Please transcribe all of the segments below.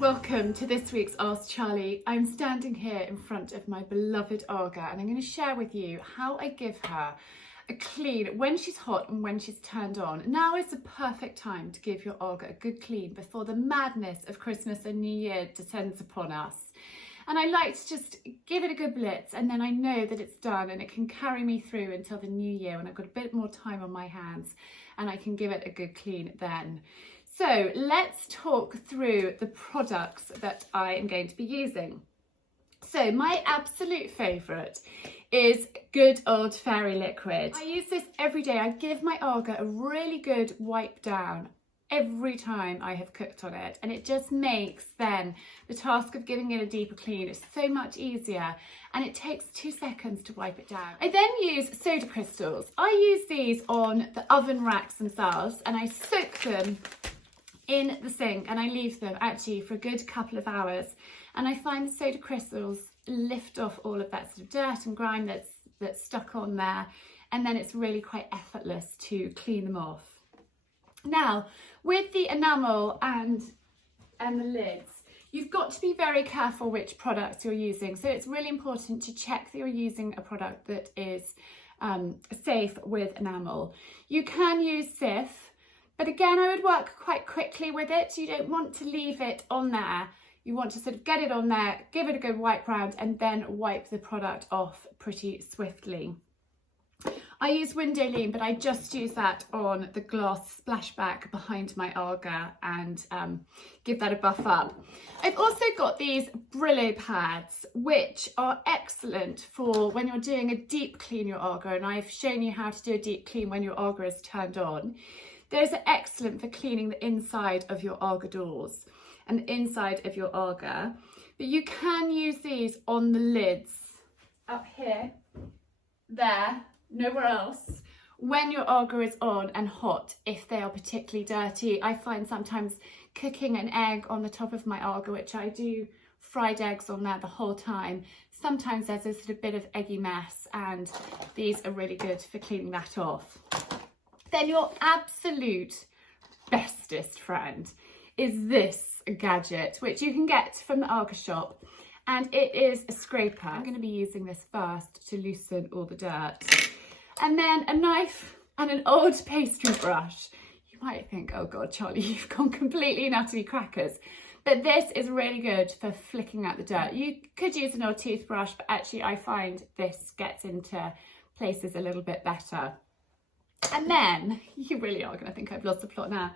Welcome to this week's Ask Charlie. I'm standing here in front of my beloved AGA and I'm going to share with you how I give her a clean when she's hot and when she's turned on. Now is the perfect time to give your AGA a good clean before the madness of Christmas and New Year descends upon us. And I like to just give it a good blitz and then I know that it's done and it can carry me through until the new year when I've got a bit more time on my hands and I can give it a good clean then. So let's talk through the products that I am going to be using. So my absolute favourite is good old fairy liquid. I use this every day. I give my AGA a really good wipe down every time I have cooked on it, and it just makes then the task of giving it a deeper clean is so much easier, and it takes 2 seconds to wipe it down. I then use soda crystals. I use these on the oven racks themselves and I soak them in the sink and I leave them actually for a good couple of hours, and I find the soda crystals lift off all of that sort of dirt and grime that's stuck on there, and then it's really quite effortless to clean them off. Now with the enamel and the lids, you've got to be very careful which products you're using, so it's really important to check that you're using a product that is safe with enamel. You can use Cif, but again, I would work quite quickly with it. You don't want to leave it on there. You want to sort of get it on there, give it a good wipe round, and then wipe the product off pretty swiftly. I use window lean, but I just use that on the glass splashback behind my AGA and give that a buff up. I've also got these Brillo pads, which are excellent for when you're doing a deep clean your AGA, and I've shown you how to do a deep clean when your AGA is turned on. Those are excellent for cleaning the inside of your AGA doors and the inside of your AGA. But you can use these on the lids, up here, there, nowhere else, when your AGA is on and hot, if they are particularly dirty. I find sometimes cooking an egg on the top of my AGA, which I do fried eggs on there the whole time, sometimes there's a sort of bit of eggy mess, and these are really good for cleaning that off. Then your absolute bestest friend is this gadget, which you can get from the AGA shop, and it is a scraper. I'm going to be using this first to loosen all the dirt, and then a knife and an old pastry brush. You might think, oh God, Charlie, you've gone completely and utterly crackers, but this is really good for flicking out the dirt. You could use an old toothbrush, but actually I find this gets into places a little bit better. And then, you really are going to think I've lost the plot now,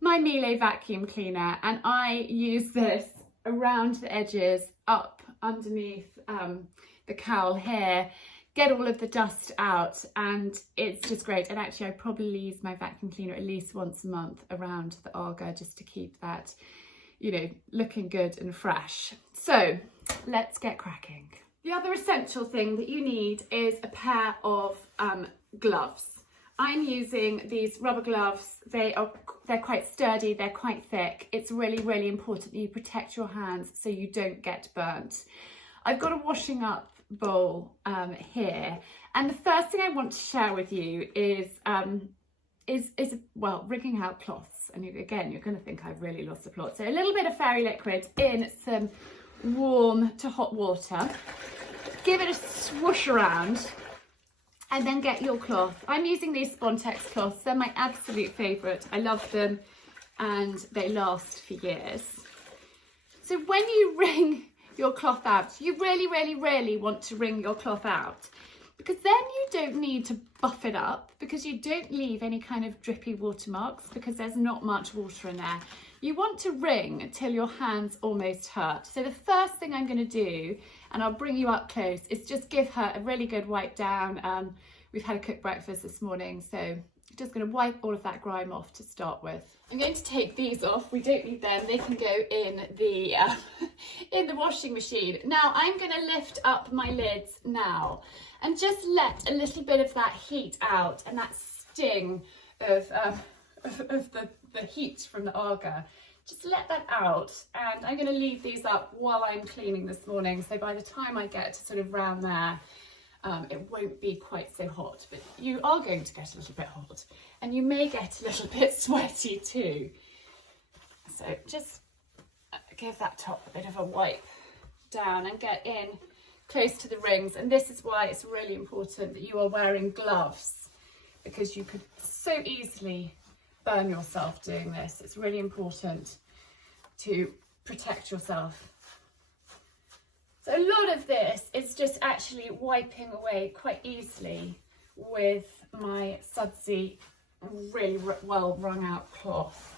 my Miele vacuum cleaner, and I use this around the edges, up underneath the cowl here, get all of the dust out, and it's just great. And actually I probably use my vacuum cleaner at least once a month around the AGA just to keep that, you know, looking good and fresh. So let's get cracking. The other essential thing that you need is a pair of gloves. I'm using these rubber gloves. They're quite sturdy, they're quite thick. It's really, really important that you protect your hands so you don't get burnt. I've got a washing up bowl here, and the first thing I want to share with you is well, wringing out cloths. And again, you're going to think I've really lost the plot. So a little bit of fairy liquid in some warm to hot water. Give it a swoosh around, and then get your cloth. I'm using these Spontex cloths. They're my absolute favourite. I love them and they last for years. So when you wring your cloth out, you really, really, really want to wring your cloth out, because then you don't need to buff it up, because you don't leave any kind of drippy watermarks, because there's not much water in there. You want to wring until your hands almost hurt. So the first thing I'm going to do, and I'll bring you up close, is just give her a really good wipe down. We've had a cooked breakfast this morning, so just going to wipe all of that grime off to start with. I'm going to take these off. We don't need them. They can go in the washing machine. Now I'm going to lift up my lids now and just let a little bit of that heat out, and that sting of the heat from the AGA. Just let that out, and I'm going to leave these up while I'm cleaning this morning, so by the time I get to sort of round there, it won't be quite so hot, but you are going to get a little bit hot, and you may get a little bit sweaty too. So just give that top a bit of a wipe down and get in close to the rings. And this is why it's really important that you are wearing gloves, because you could so easily burn yourself doing this. It's really important to protect yourself. So a lot of this is just actually wiping away quite easily with my sudsy, really well wrung out cloth.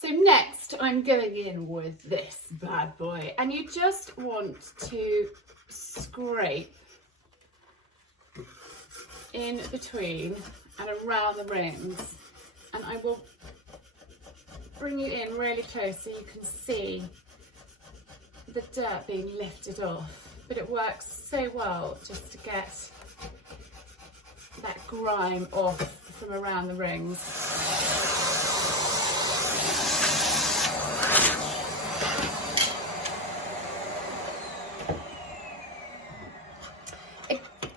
So next I'm going in with this bad boy, and you just want to scrape in between and around the rings, and I will bring you in really close so you can see the dirt being lifted off. But it works so well just to get that grime off from around the rings.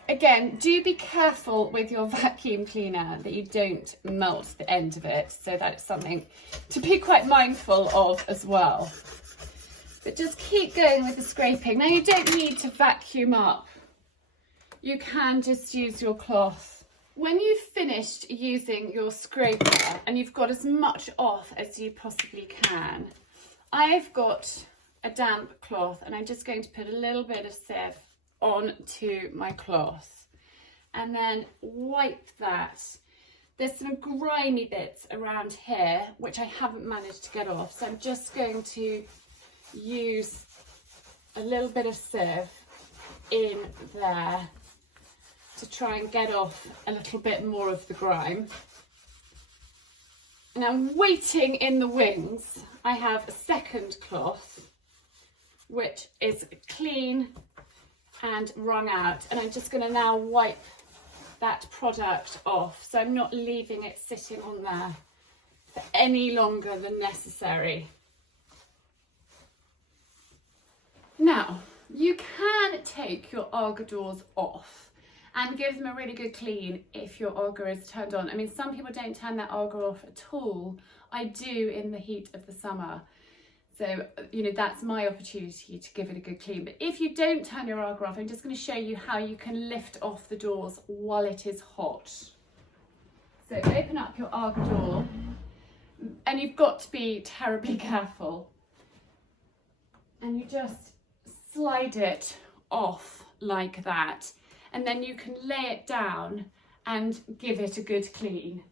Again, do be careful with your vacuum cleaner that you don't melt the end of it, so that it's something to be quite mindful of as well. But just keep going with the scraping. Now you don't need to vacuum up. You can just use your cloth. When you've finished using your scraper and you've got as much off as you possibly can, I've got a damp cloth and I'm just going to put a little bit of sieve onto my cloth and then wipe that. There's some grimy bits around here which I haven't managed to get off, so I'm just going to use a little bit of sieve in there to try and get off a little bit more of the grime. And I'm waiting in the wings. I have a second cloth which is clean and wrung out, and I'm just going to now wipe that product off, so I'm not leaving it sitting on there for any longer than necessary. Now you can take your AGA doors off and give them a really good clean if your AGA is turned on. I mean, some people don't turn their AGA off at all. I do in the heat of the summer. So, you know, that's my opportunity to give it a good clean. But if you don't turn your AGA off, I'm just going to show you how you can lift off the doors while it is hot. So open up your AGA door, and you've got to be terribly careful. And you just slide it off like that. And then you can lay it down and give it a good clean.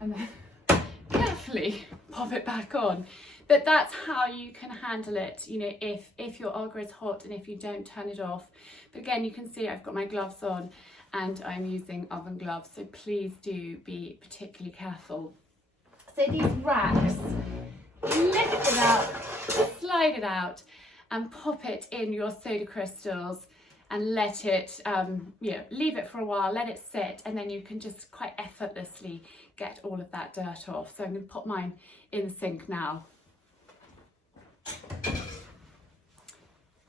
And then carefully pop it back on. But that's how you can handle it, you know, if your AGA is hot and if you don't turn it off. But again, you can see I've got my gloves on and I'm using oven gloves, so please do be particularly careful. So these racks, lift it up, slide it out and pop it in your soda crystals and let it, leave it for a while, let it sit, and then you can just quite effortlessly get all of that dirt off. So I'm going to pop mine in the sink now.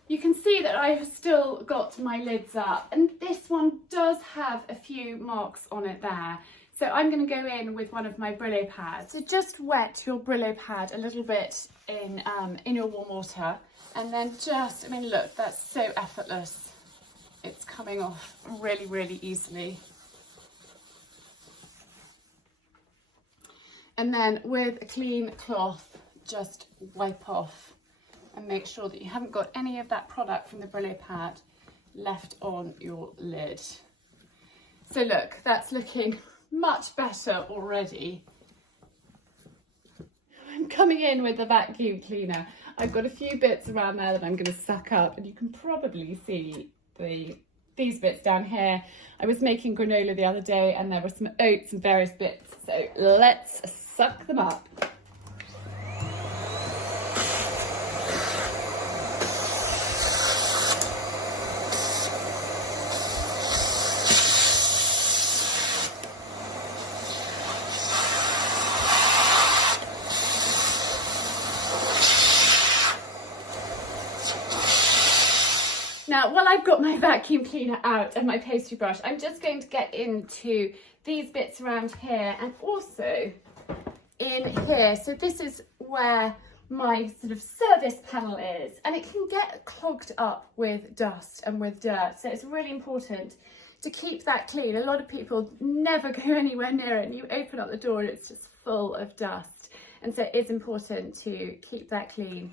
You can see that I've still got my lids up, and this one does have a few marks on it there. So I'm going to go in with one of my Brillo pads. So just wet your Brillo pad a little bit in your warm water, and then just, I mean, look, that's so effortless. It's coming off really, really easily. And then with a clean cloth, just wipe off and make sure that you haven't got any of that product from the Brillo pad left on your lid. So look, that's looking much better already. I'm coming in with the vacuum cleaner. I've got a few bits around there that I'm going to suck up, and you can probably see these bits down here. I was making granola the other day and there were some oats and various bits, so let's suck them up. Now, while I've got my vacuum cleaner out and my pastry brush, I'm just going to get into these bits around here and also in here. So this is where my sort of service panel is, and it can get clogged up with dust and with dirt. So it's really important to keep that clean. A lot of people never go anywhere near it, and you open up the door and it's just full of dust. And so it's important to keep that clean.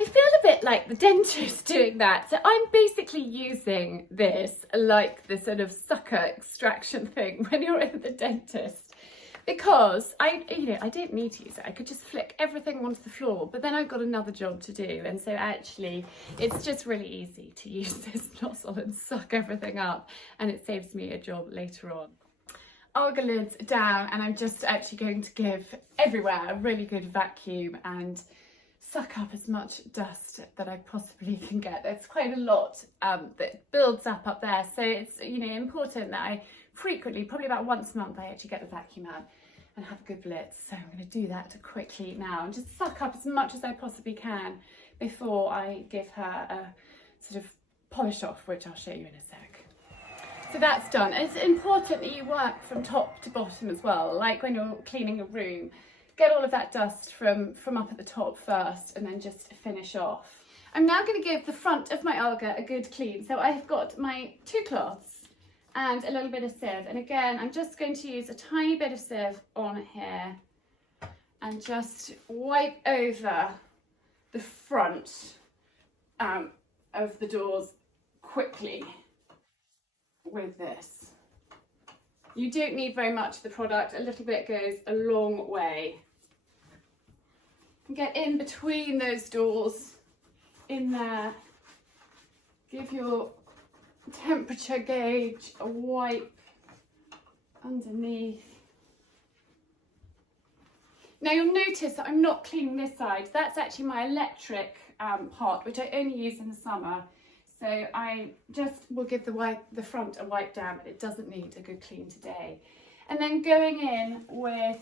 I feel a bit like the dentist doing that. So I'm basically using this like the sort of sucker extraction thing when you're in the dentist, because I don't need to use it. I could just flick everything onto the floor, but then I've got another job to do. And so actually it's just really easy to use this nozzle and suck everything up, and it saves me a job later on. AGA lids down, and I'm just actually going to give everywhere a really good vacuum and suck up as much dust that I possibly can get. There's quite a lot that builds up there, so it's important that I frequently, probably about once a month, I actually get the vacuum out and have a good blitz. So I'm going to do that quickly now and just suck up as much as I possibly can before I give her a sort of polish off, which I'll show you in a sec. So that's done. It's important that you work from top to bottom as well, like when you're cleaning a room. Get all of that dust from up at the top first and then just finish off. I'm now going to give the front of my AGA a good clean. So I've got my 2 cloths and a little bit of sieve. And again, I'm just going to use a tiny bit of sieve on here and just wipe over the front of the doors quickly with this. You don't need very much of the product. A little bit goes a long way. Get in between those doors, in there. Give your temperature gauge a wipe underneath. Now you'll notice that I'm not cleaning this side. That's actually my electric part, which I only use in the summer. So I just will give the front a wipe down, but it doesn't need a good clean today. And then going in with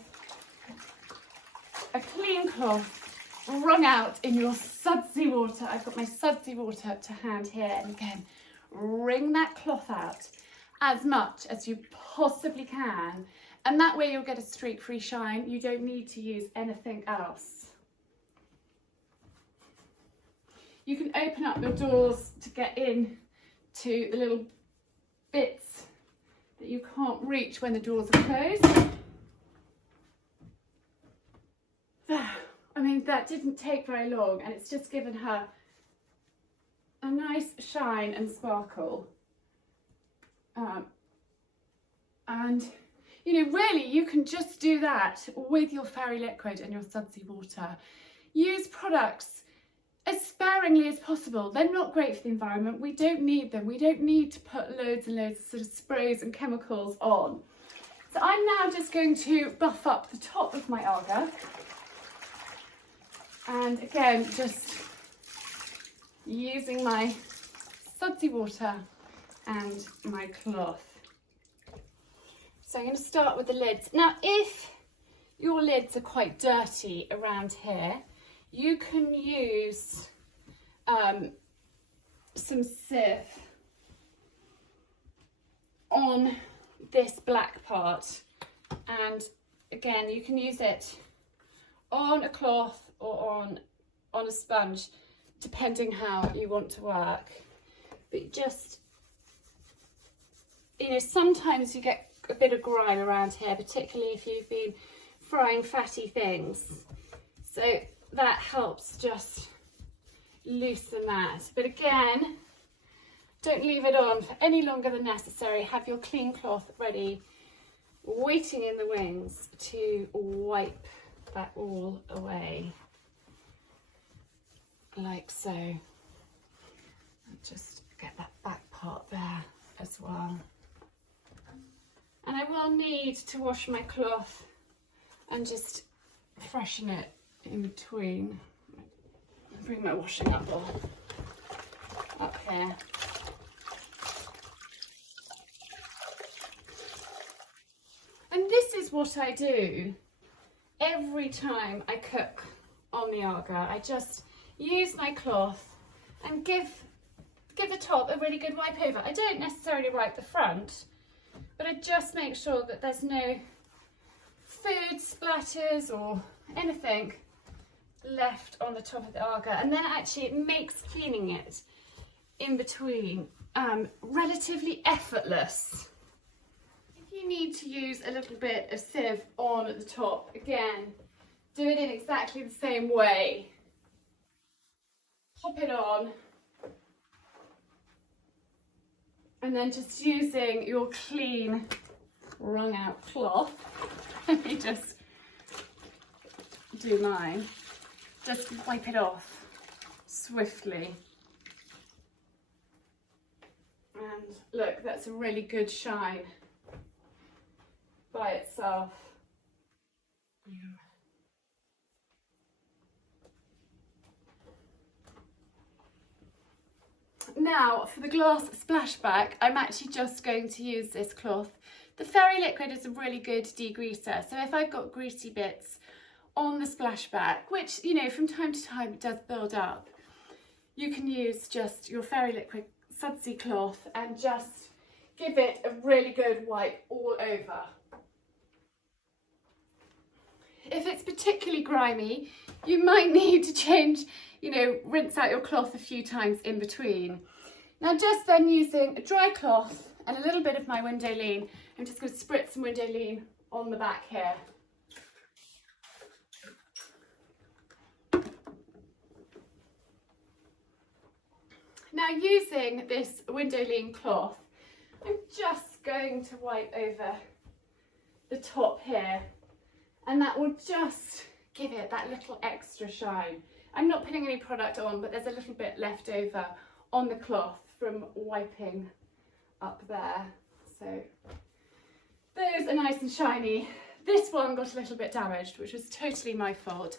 a clean cloth wrung out in your sudsy water. I've got my sudsy water to hand here, and again, wring that cloth out as much as you possibly can. And that way you'll get a streak-free shine. You don't need to use anything else. You can open up your doors to get in to the little bits that you can't reach when the doors are closed. I mean, that didn't take very long, and it's just given her a nice shine and sparkle. And really, you can just do that with your fairy liquid and your sudsy water. Use products as sparingly as possible. They're not great for the environment. We don't need them. We don't need to put loads and loads of sort of sprays and chemicals on. So I'm now just going to buff up the top of my AGA. And again, just using my sudsy water and my cloth. So I'm going to start with the lids. Now, if your lids are quite dirty around here, you can use some sieve on this black part, and again you can use it on a cloth or on a sponge, depending how you want to work. But just, sometimes you get a bit of grime around here, particularly if you've been frying fatty things. So that helps just loosen that. But again, don't leave it on for any longer than necessary. Have your clean cloth ready, waiting in the wings to wipe that all away, like so. And just get that back part there as well. And I will need to wash my cloth and just freshen it in between. Bring my washing up here. And this is what I do every time I cook on the AGA. I just use my cloth and give the top a really good wipe over. I don't necessarily wipe the front, but I just make sure that there's no food splatters or anything left on the top of the AGA, and then actually it makes cleaning it in between relatively effortless. If you need to use a little bit of sieve on the top, again, do it in exactly the same way. Pop it on, and then just using your clean, wrung out cloth, let me just do mine, just wipe it off swiftly. And look, that's a really good shine by itself. Yeah. Now for the glass splashback, I'm actually just going to use this cloth. The fairy liquid is a really good degreaser, so if I've got greasy bits on the splashback, which, you know, from time to time it does build up, you can use just your fairy liquid sudsy cloth and just give it a really good wipe all over. If it's particularly grimy, you might need to change, you know, rinse out your cloth a few times in between. Now just then using a dry cloth and a little bit of my window lean, I'm just going to spritz some window lean on the back here. Now using this window lean cloth, I'm just going to wipe over the top here, and that will just give it that little extra shine. I'm not putting any product on, but there's a little bit left over on the cloth from wiping up there. So those are nice and shiny. This one got a little bit damaged, which was totally my fault.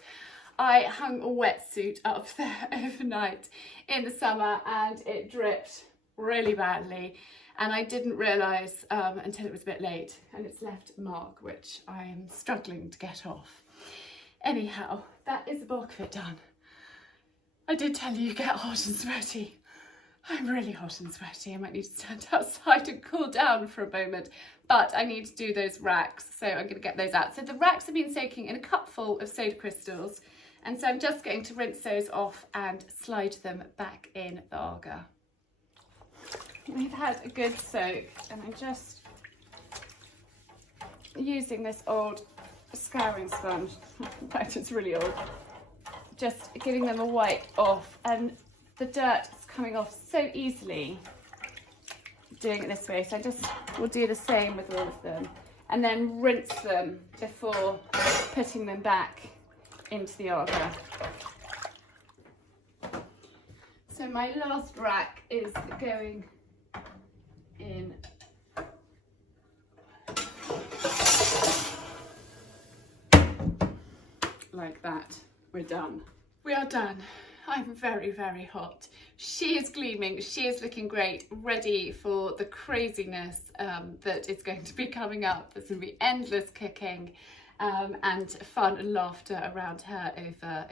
I hung a wetsuit up there overnight in the summer and it dripped really badly, and I didn't realise until it was a bit late, and it's left a mark which I'm struggling to get off. Anyhow, that is the bulk of it done. I did tell you get hot and sweaty. I'm really hot and sweaty. I might need to stand outside and cool down for a moment, but I need to do those racks, so I'm going to get those out. So the racks have been soaking in a cupful of soda crystals, and so I'm just going to rinse those off and slide them back in the AGA. We've had a good soak, and I'm just using this old scouring sponge. In fact, it's really old. Just giving them a wipe off, and the dirt is coming off so easily doing it this way. So I just will do the same with all of them, and then rinse them before putting them back into the AGA. So my last rack is going in like that. We're done. We are done. I'm very, very hot. She is gleaming. She is looking great, ready for the craziness that is going to be coming up. There's going to be endless cooking and fun and laughter around her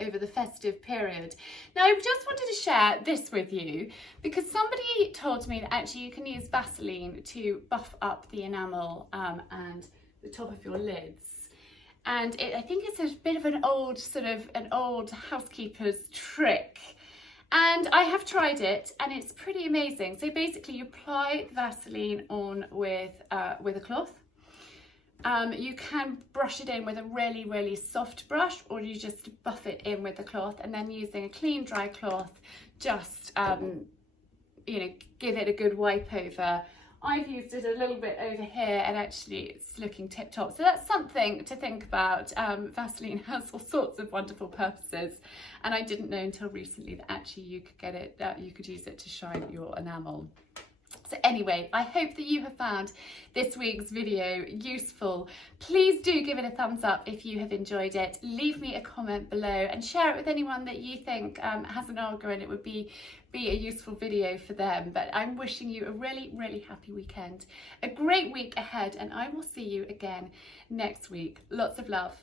over the festive period. Now, I just wanted to share this with you because somebody told me that actually you can use Vaseline to buff up the enamel and the top of your lids. And I think it's a bit of an old housekeeper's trick. And I have tried it, and it's pretty amazing. So basically you apply Vaseline on with a cloth. You can brush it in with a really, really soft brush, or you just buff it in with the cloth, and then using a clean, dry cloth, just, you know, give it a good wipe over. I've used it a little bit over here, and actually it's looking tip top. So that's something to think about. Vaseline has all sorts of wonderful purposes, and I didn't know until recently that actually you could get it, you could use it to shine your enamel. So anyway, I hope that you have found this week's video useful. Please do give it a thumbs up if you have enjoyed it. Leave me a comment below and share it with anyone that you think has an AGA and it would be a useful video for them. But I'm wishing you a really, really happy weekend, a great week ahead, and I will see you again next week. Lots of love.